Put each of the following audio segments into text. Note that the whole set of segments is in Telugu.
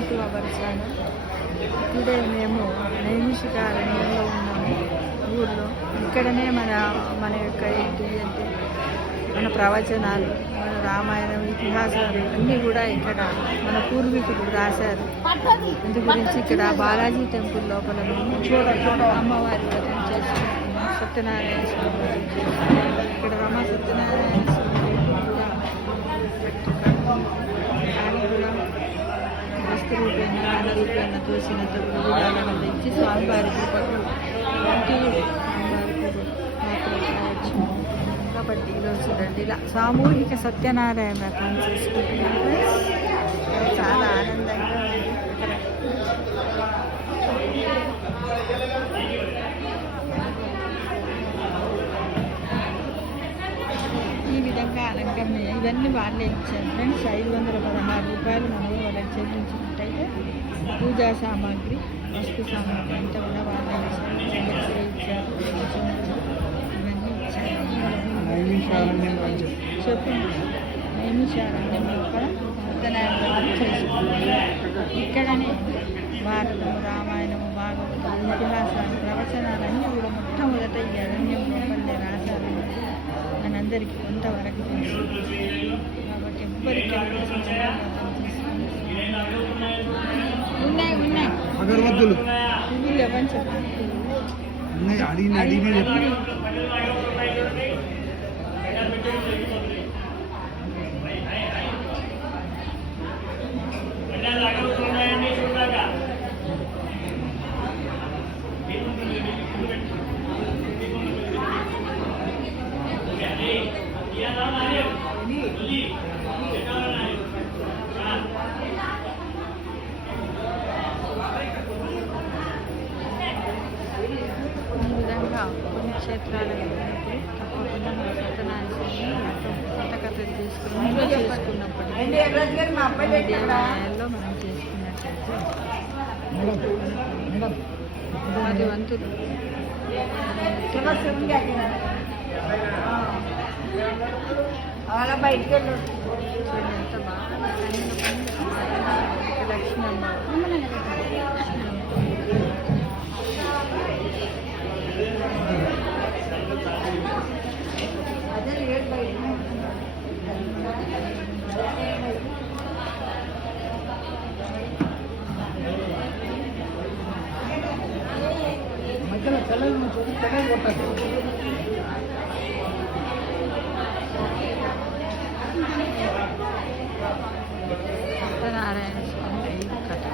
Welcome to our channel. Today మేము నైమిషికారణ్యంలో ఉన్నాము, ఊర్లో. ఇక్కడనే మన యొక్క ఏంటి అంటే మన ప్రవచనాలు, మన రామాయణం, ఇతిహాసాలు అన్నీ కూడా ఇక్కడ మన పూర్వీకులు రాశారు. ఇందు గురించి ఇక్కడ బాలాజీ టెంపుల్ లోపల అమ్మవారి వ్రతం చేసుకుంటున్నాం, సత్యనారాయణ స్వామి వ్రతం చేసుకుంటున్నాం. ఇక్కడ రమ సత్యనారాయణ స్వామి కూడా ఆయన కూడా వస్తు రూపేణ అన్న రూపేణ తోసినంత విధానం ఇచ్చి స్వామివారి కృపకు స్వామివారి కృపకు మాత్రం కావచ్చు. కాబట్టి ఈరోజు చూడండి ఇలా సామూహిక సత్యనారాయణ వ్రతం చేసుకుంటున్నాం. చాలా ఆనందంగా ఉంది. ఈ విధంగా అలంకరణ ఇవన్నీ వాళ్ళే ఇచ్చారు ఫ్రెండ్స్. 516 రూపాయలు మనం వాళ్ళకి చెల్లించినట్టయితే పూజా సామాగ్రి, వస్తు సామాగ్రి అంతా కూడా వాళ్ళే ఇచ్చారు. ఇవన్నీ ఇచ్చారు. చెప్పండి. నైమిషారణ్యం లోపల సత్యనారాయణ చేసుకున్నాం. ఇక్కడనే భారతం, రామాయణము, భాగవతం, ఇతిహాసాలు, ప్రవచనాలన్నీ కూడా మొట్టమొదట ఈ అరణ్యం లోపలనే రాశారని మనందరికీ కొంతవరకు తెలుసు. కాబట్టి ఎవ్వరికి ఉన్నాయి అగరబత్తులు ఎవరు చెప్పండి. పుణ్యక్షేత్రాలకు వెళ్ళినప్పుడు తప్పకుండా మన సత్యనారాయణ స్వామి కథలు తీసుకుని చేసుకున్నప్పటికీ దేవాలయాల్లో మనం చేసుకున్నట్లయితే 10 వంతులు బయటకు ఎంత బాగా లక్ష్మీ అమ్మ సత్యనారాయణ స్వామి కథ.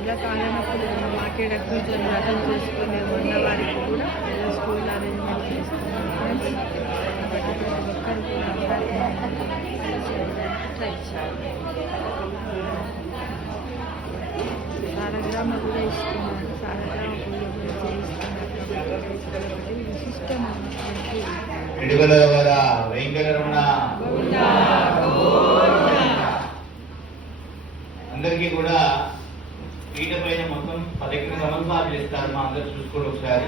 ఇలా కాలనప్పుడు మాకేడ కూర్చొని వ్రతం చేసుకునే ఉన్నవారికి కూడా ఏదో స్కూల్ అరేంజ్మెంట్ చేసుకున్నాం ఫ్రెండ్స్. కాబట్టి ప్రతి ఒక్కరు కూడా ట్రై చేయాలి. సారగ్రామ కూడా ఇస్తున్నారు, సారగ్రామ పూజ కూడా చేయిస్తున్నారు. కాబట్టి విశిష్టమైనటువంటి అందరికీ కూడా పీట పైన మొత్తం 11 సంవత్సరాలు చేస్తారు. మా అందరూ చూసుకోండి ఒకసారి.